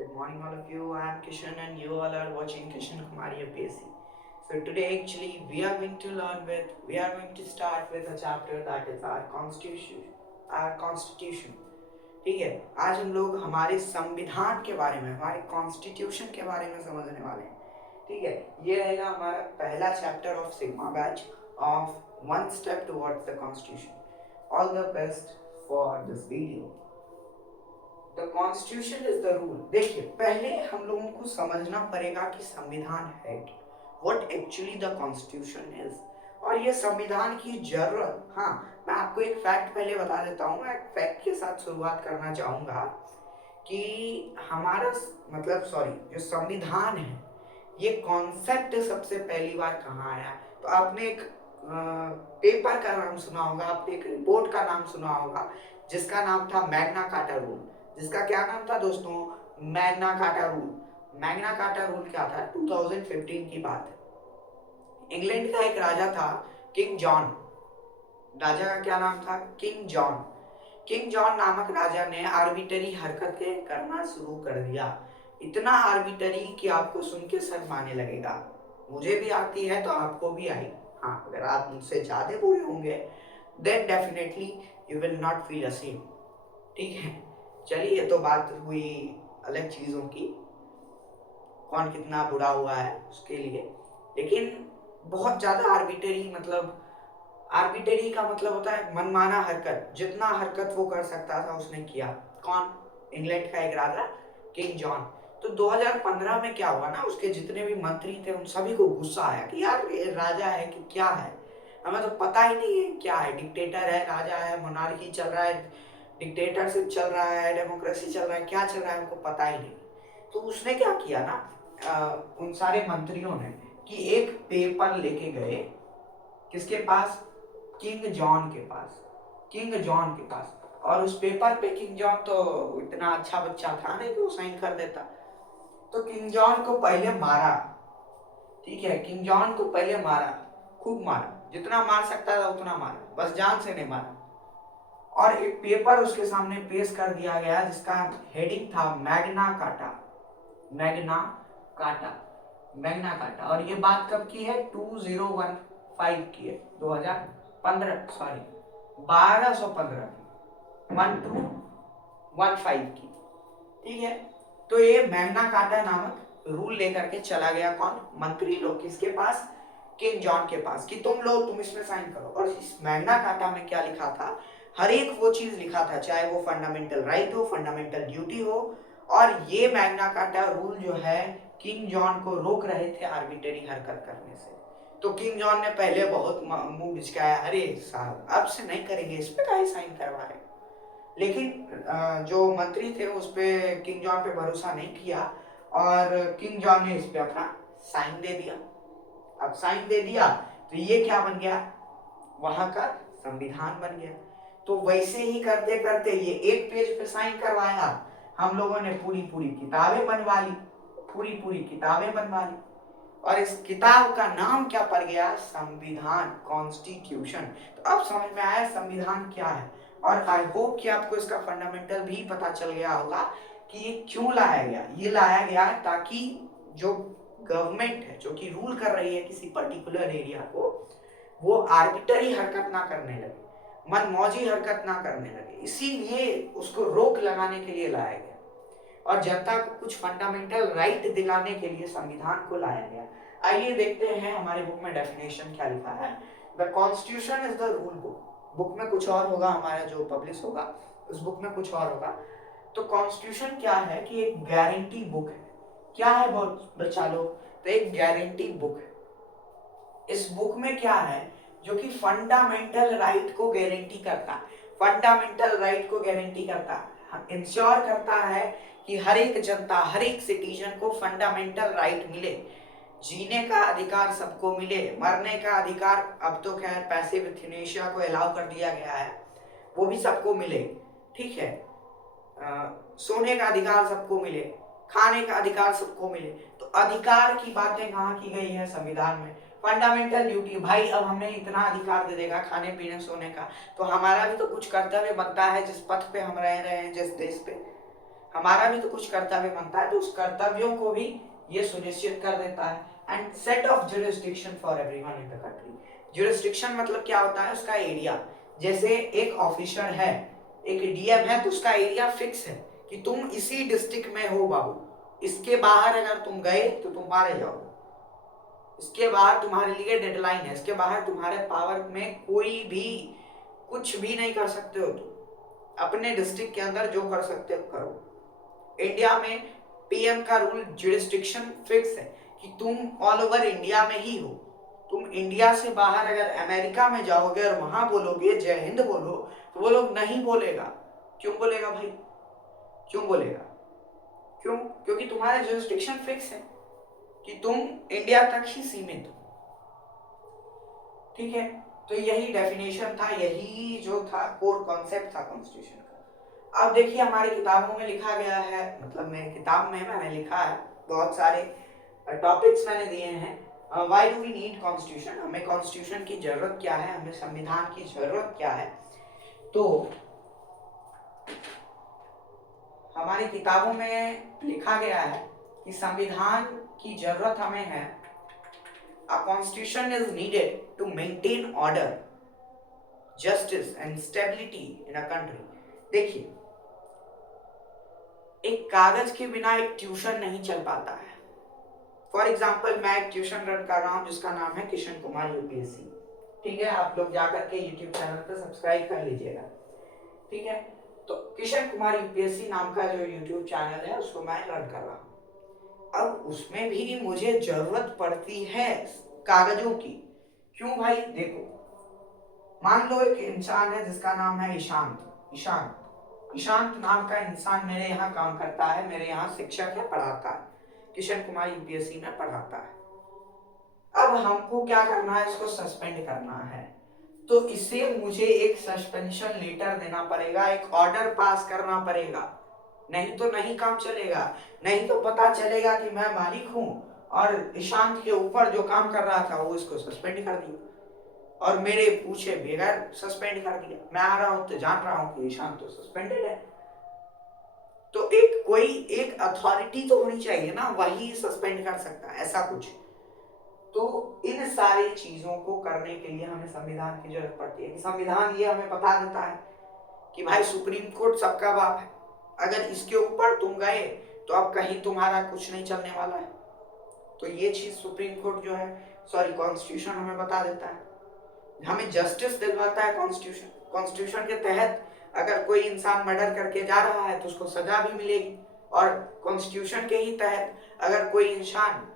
Good morning, all of you. I am Kishan, and you all are watching Kishan Kumari UPSC. So today, actually, we are going to start with a chapter that is our constitution. Our constitution. ठीक है, आज हम लोग हमारे संविधान के बारे में, हमारे कॉन्स्टिट्यूशन के बारे में समझने वाले हैं. ठीक है, ये रहेगा हमारा पहला chapter of sigma batch of one step towards the constitution. All the best for this video. The constitution is the rule. देखिए, पहले हम लोगों को समझना पड़ेगा कि संविधान है what actually the constitution is, और ये संविधान की जरूरत. हाँ, मैं आपको एक फैक्ट पहले बता देता हूँ. मैं एक फैक्ट के साथ शुरुआत करना चाहूँगा कि हमारा जो संविधान है, ये कॉन्सेप्ट सबसे पहली बार कहाँ आया. तो आपने एक पेपर का नाम सुना होगा, आपने एक रिपोर्ट का नाम सुना होगा जिसका नाम था मैग्ना कार्टा रूल. जिसका क्या नाम था दोस्तों? Magna carta rule. Magna carta rule क्या था? 2015 की बात है. इंग्लैंड का एक राजा था, किंग जॉन. राजा का क्या नाम था? King John. किंग जॉन नामक राजा ने आर्बिटरी हरकतें करना शुरू कर दिया. इतना आर्बिटरी कि आपको सुन के शर्म आने लगेगा. मुझे भी आती है तो आपको भी आई. हाँ, अगर आप मुझसे ज्यादा बुरे होंगे then definitely you will not feel awesome. ठीक है, चलिए, ये तो बात हुई अलग चीजों की, कौन कितना बुरा हुआ है उसके लिए. लेकिन बहुत ज्यादा आर्बिटरी का मतलब होता है मनमाना हरकत. जितना हरकत वो कर सकता था उसने किया. कौन? इंग्लैंड का एक राजा किंग जॉन. तो 2015 में क्या हुआ ना, उसके जितने भी मंत्री थे उन सभी को गुस्सा आया कि यार ये राजा है कि क्या है, हमें तो पता ही नहीं है क्या है. डिक्टेटर है, राजा है, मोनार्की चल रहा है, डिक्टेटरशिप चल रहा है, डेमोक्रेसी चल रहा है, क्या चल रहा है हमको पता ही नहीं. तो उसने क्या किया ना, उन सारे मंत्रियों ने कि एक पेपर लेके गए किसके पास? किंग जॉन के पास. किंग जॉन के पास. और उस पेपर पे किंग जॉन तो इतना अच्छा बच्चा था नहीं कि वो साइन कर देता. तो किंग जॉन को पहले मारा. ठीक है, किंग जॉन को पहले मारा, खूब मारा, जितना मार सकता था उतना मारा, बस जान से नहीं मारा. और एक पेपर उसके सामने पेश कर दिया गया जिसका हेडिंग था Magna carta. Magna carta. Magna carta. और ये बात कब की है? 2015 की है. 2015, सॉरी, 1215 की, 1215 की. ठीक है, तो ये मैग्ना कार्टा नामक रूल लेकर के चला गया कौन? मंत्री लोग. किसके पास? किंग जॉन के पास, कि तुम इसमें साइन करो. और इस मैग्ना कार्टा में क्या लिखा था? हर एक वो चीज लिखा था, चाहे वो फंडामेंटल राइट हो, फंडामेंटल ड्यूटी हो. और ये मैग्ना कार्टा रूल जो है किंग जॉन को रोक रहे थे आर्बिटरी हरकत करने से. तो किंग जॉन ने पहले बहुत मुंह बिचकाया, अरे साहब अब से नहीं करेंगे, इस पे काहे साइन करवा रहे. लेकिन जो मंत्री थे उस पे किंग जॉन पे भरोसा नहीं किया और किंग जॉन ने इस पे अपना साइन दे दिया. अब साइन दे दिया तो ये क्या बन गया? वहां का संविधान बन गया. तो वैसे ही करते करते ये एक पेज पे साइन करवाया, हम लोगों ने पूरी पूरी किताबें बनवा ली. पूरी पूरी किताबें बनवा ली. और इस किताब का नाम क्या पड़ गया? संविधान, कॉन्स्टिट्यूशन. तो अब समझ में आया संविधान क्या है. और आई होप कि आपको इसका फंडामेंटल भी पता चल गया होगा कि ये क्यों लाया गया. ये लाया गया ताकि जो गवर्नमेंट है जो कि रूल कर रही है किसी पर्टिकुलर एरिया को, वो आर्बिटरी हरकत ना करने लगे, मनमौजी हरकत ना करने लगे. इसीलिए उसको रोक लगाने के लिए लाया गया और जनता को कुछ फंडामेंटल राइट दिलाने के लिए संविधान को लाया गया. आइए देखते हैं हमारे बुक में डेफिनेशन क्या लिखा है. The constitution is the rule book. Book में कुछ और होगा, हमारा जो पब्लिश होगा उस बुक में कुछ और होगा. तो कॉन्स्टिट्यूशन क्या है कि एक गारंटी बुक है. क्या है बच्चा लोग? तो एक गारंटी बुक है. इस बुक में क्या है जो कि फंडामेंटल राइट को गारंटी करता है. फंडामेंटल राइट को गारंटी करता है, इंश्योर करता है कि हर एक जनता, हर एक सिटीजन को फंडामेंटल राइट मिले. जीने का अधिकार सबको मिले, मरने का अधिकार अब तो खैर पैसिव यूथनेशिया को अलाउ कर दिया गया है, वो भी सबको मिले. ठीक है, सोने का अधिकार सबको मिले, खाने का अधिकार सबको मिले. तो अधिकार की बातें कहाँ की गई है? संविधान में. फंडामेंटल ड्यूटी, भाई अब हमें इतना अधिकार दे देगा खाने पीने सोने का, तो हमारा भी तो कुछ कर्तव्य बनता है जिस पथ पे हम रह रहे हैं, जिस देश पे. हमारा भी तो कुछ कर्तव्य बनता है, तो उस कर्तव्यों को भी ये सुनिश्चित कर देता है। And set of jurisdiction for everyone in the country. Jurisdiction मतलब क्या होता है, उसका एरिया। जैसे एक ऑफिसर है, एक डीएम है, तो उसका एरिया फिक्स है कि तुम इसी डिस्ट्रिक्ट में हो बाबू, इसके बाहर अगर तुम गए तो तुम मारे जाओगे, इसके बाहर तुम्हारे लिए डेडलाइन है, इसके बाहर तुम्हारे पावर में कोई भी कुछ भी नहीं कर सकते हो। तुम अपने डिस्ट्रिक्ट के अंदर जो कर सकते हो करो। इंडिया में पीएम का रूल जुरिस्डिक्शन फिक्स है कि तुम ऑल ओवर इंडिया में ही हो। तुम इंडिया से बाहर अगर अमेरिका में जाओगे और वहां बोलोगे जय हिंद बोलो, तो वो लोग नहीं बोलेगा। क्यों बोलेगा भाई, क्यों बोलेगा? क्यों? क्योंकि तुम्हारा जुरिस्डिक्शन फिक्स है कि तुम इंडिया तक ही सीमित हो। ठीक है, तो यही डेफिनेशन था, यही जो था कोर कॉन्सेप्ट था कॉन्स्टिट्यूशन का। अब देखिए हमारी किताबों में लिखा गया है, मतलब मेरी किताब में मैंने लिखा है, बहुत सारे टॉपिक्स मैंने दिए हैं। Why do we need constitution, हमें कॉन्स्टिट्यूशन की जरूरत क्या है, हमें संविधान की जरूरत क्या है। तो हमारी किताबों में लिखा गया है कि संविधान की जरूरत हमें है। A constitution is needed to maintain order, justice and stability in a country। देखिए, एक कागज के बिना एक ट्यूशन नहीं चल पाता है। फॉर एग्जाम्पल, मैं एक ट्यूशन रन कर रहा हूँ जिसका नाम है किशन कुमार यूपीएससी। ठीक है, आप लोग जाकर के यूट्यूब चैनल पर सब्सक्राइब कर लीजिएगा। ठीक है, तो किशन कुमार यूपीएससी नाम का जो यूट्यूब चैनल है उसको मैं रन कर रहा हूँ। अब उसमें भी मुझे जरूरत पड़ती है कागजों की। क्यों भाई? देखो, मान लो एक इंसान है जिसका नाम है ईशांत। ईशांत ईशांत नाम का इंसान मेरे यहाँ काम करता है, मेरे यहाँ शिक्षक है, पढ़ाता है, किशन कुमार यूपीएससी में पढ़ाता है। अब हमको क्या करना है, इसको सस्पेंड करना है, तो इसे मुझे एक सस्पेंशन लेटर देना पड़ेगा, एक ऑर्डर पास करना पड़ेगा, नहीं तो नहीं काम चलेगा। नहीं तो पता चलेगा कि मैं मालिक हूं और ईशांत के ऊपर जो काम कर रहा था वो इसको सस्पेंड कर दिया और मेरे पूछे बगैर सस्पेंड कर दिया। मैं आ रहा हूं तो जान रहा हूं कि ईशांत तो सस्पेंडेड है, तो एक कोई एक अथॉरिटी तो होनी चाहिए ना, वही सस्पेंड कर सकता है, ऐसा कुछ। तो इन सारी चीजों को करने के लिए हमें संविधान की जरूरत पड़ती है कि संविधान ये हमें बता देता है कि भाई सुप्रीम कोर्ट सबका बाप है, अगर इसके ऊपर तुम गए तो अब कहीं तुम्हारा कुछ नहीं चलने वाला है। तो ये चीज सुप्रीम कोर्ट जो है, सॉरी कॉन्स्टिट्यूशन हमें बता देता है, हमें जस्टिस दिलवाता है कॉन्स्टिट्यूशन। कॉन्स्टिट्यूशन के तहत अगर कोई इंसान मर्डर करके जा रहा है तो उसको सजा भी मिलेगी, और कॉन्स्टिट्यूशन के ही तहत अगर कोई इंसान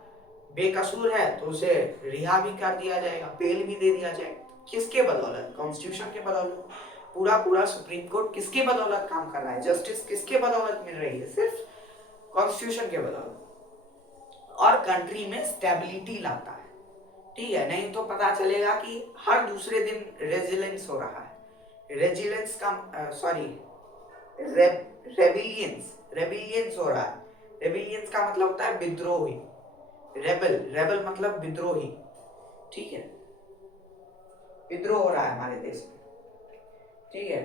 बेकसूर है तो उसे रिहा भी कर दिया जाएगा, बेल भी दे दिया जाएगा। किसके बदौलत? कॉन्स्टिट्यूशन के बदौलत। पूरा पूरा सुप्रीम कोर्ट किसके बदौलत काम कर रहा है, जस्टिस किसके बदौलत मिल रही है? सिर्फ कॉन्स्टिट्यूशन के बदौलत। और कंट्री में स्टेबिलिटी लाता है। ठीक है, नहीं तो पता चलेगा कि हर दूसरे दिन रेजिलेंस हो रहा है। रेजिलेंस का सॉरी रेबिलियंस रेबिलियंस हो रहा है। रेबिलियंस का मतलब होता है विद्रोही। रेबल रेबल मतलब विद्रोही। ठीक है, विद्रोह हो रहा है हमारे देश में। ठीक है,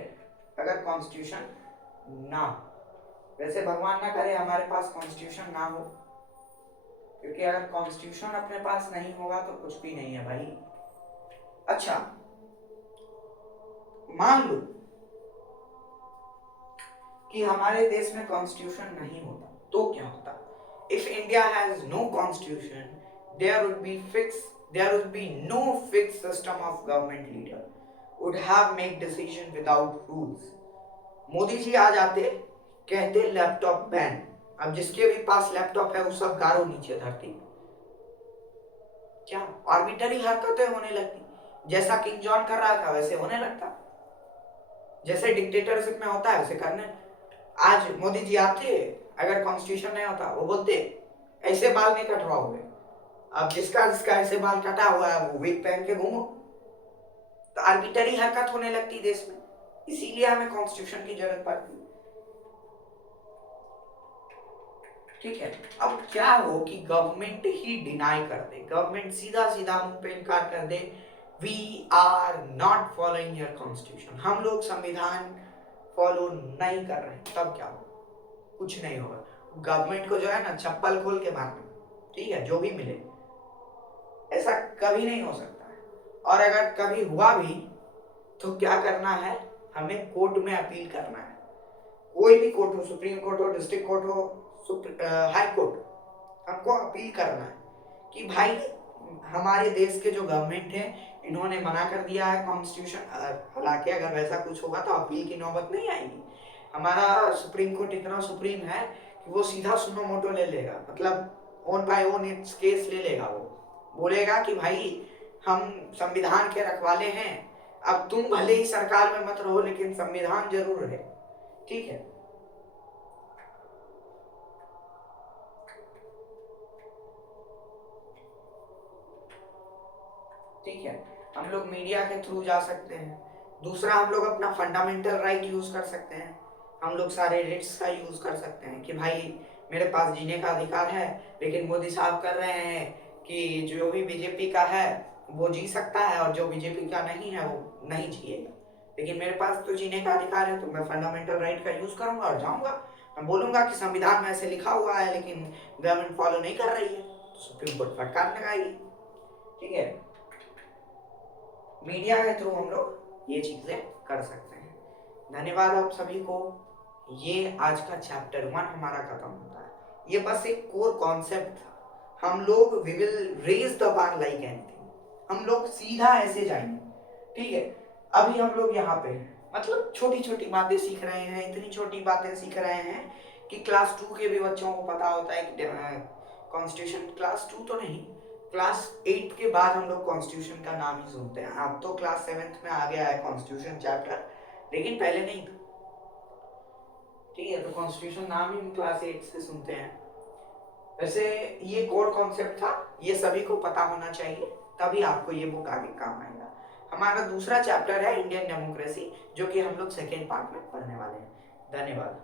अगर कॉन्स्टिट्यूशन ना, वैसे भगवान ना करे हमारे पास कॉन्स्टिट्यूशन ना हो, क्योंकि अगर कॉन्स्टिट्यूशन अपने पास नहीं होगा तो कुछ भी नहीं है भाई। अच्छा, मान लो कि हमारे देश में कॉन्स्टिट्यूशन नहीं होता तो क्या होता? If India has no constitution, there would be no fixed system of government leader would have make decision without rules। Modi ji आ जाते, कहते लैपटॉप बैन, अब जिसके भी पास लैपटॉप है वो सब गारो नीचे धरती। क्या आर्बिट्ररी हरकतें होने लगती, जैसा किंग जॉन कर रहा था वैसे होने लगता, जैसे डिक्टेटरशिप में होता है वैसे करने। आज मोदी जी आते, अगर कॉन्स्टिट्यूशन नहीं होता वो बोलते ऐसे बाल नहीं कटवाओगे, अब जिसका जिसका ऐसे बाल कटा हुआ है वो विग पहन के घूमो। तो आर्बिट्ररी हरकत होने लगती देश में, इसीलिए हमें कॉन्स्टिट्यूशन की जरूरत पड़ती। ठीक है, अब क्या हो कि गवर्नमेंट ही डिनाई कर दे, गवर्नमेंट सीधा सीधा मुंह पे इनकार कर दे, we are not following your constitution, हम लोग संविधान फॉलो नहीं कर रहे हैं, तब क्या हो? कुछ नहीं होगा। गवर्नमेंट को जो है ना चप्पल खोल के मारना, ठीक है, जो भी मिले। ऐसा कभी नहीं हो सकता है। और अगर कभी हुआ भी तो क्या करना है, हमें कोर्ट में अपील करना है। कोई भी कोर्ट हो, सुप्रीम कोर्ट हो, डिस्ट्रिक्ट कोर्ट हो, हाई कोर्ट, हमको अपील करना है कि भाई हमारे देश के जो गवर्नमेंट है इन्होंने मना कर दिया है कॉन्स्टिट्यूशन। हालांकि अगर वैसा कुछ होगा तो अपील की नौबत नहीं आएगी। हमारा सुप्रीम कोर्ट इतना सुप्रीम है कि वो सीधा सुनो मोटो ले लेगा, मतलब own by own it's case ले लेगा। वो बोलेगा कि भाई हम संविधान के रखवाले हैं, अब तुम भले ही सरकार में मत रहो लेकिन संविधान जरूर रहे, ठीक है। ठीक है, हम लोग मीडिया के थ्रू जा सकते हैं। दूसरा, हम लोग अपना फंडामेंटल राइट यूज कर सकते हैं। हम लोग सारे रिट्स का यूज कर सकते हैं कि भाई मेरे पास जीने का अधिकार है, लेकिन मोदी साहब कर रहे हैं कि जो भी बीजेपी का है वो जी सकता है और जो बीजेपी का नहीं है वो नहीं जिएगा। लेकिन मेरे पास तो जीने का अधिकार है, तो मैं फंडामेंटल राइट का यूज करूंगा और जाऊंगा। मैं बोलूंगा कि संविधान में ऐसे लिखा हुआ है लेकिन गवर्नमेंट फॉलो नहीं कर रही है, तो सुप्रीम कोर्ट फटकार लगाएगी। ठीक है, मीडिया के थ्रू हम लोग ये चीजें कर सकते हैं। धन्यवाद आप सभी को। ये आज का चैप्टर 1 हमारा खत्म होता है। ये बस एक कोर कॉन्सेप्ट था। हम लोग we will raise the bar like anything. हम लोग सीधा ऐसे जाएंगे, ठीक है। अभी हम लोग यहाँ पे हैं, मतलब छोटी छोटी बातें सीख रहे हैं, इतनी छोटी बातें सीख रहे हैं कि क्लास 2 के भी बच्चों को पता होता है कि कॉन्स्टिट्यूशन, क्लास 2 तो नहीं, क्लास 8 के बाद हम लोग कॉन्स्टिट्यूशन का नाम ही सुनते हैं। अब तो क्लास 7th में आ गया है कॉन्स्टिट्यूशन चैप्टर, लेकिन पहले नहीं था। ठीक है, तो कॉन्स्टिट्यूशन नाम ही हम क्लास 8 से सुनते हैं। वैसे ये कोर कॉन्सेप्ट था, ये सभी को पता होना चाहिए, तभी आपको ये बुक आगे काम आएगा। हमारा दूसरा चैप्टर है इंडियन डेमोक्रेसी, जो कि हम लोग सेकेंड पार्ट में पढ़ने वाले हैं। धन्यवाद।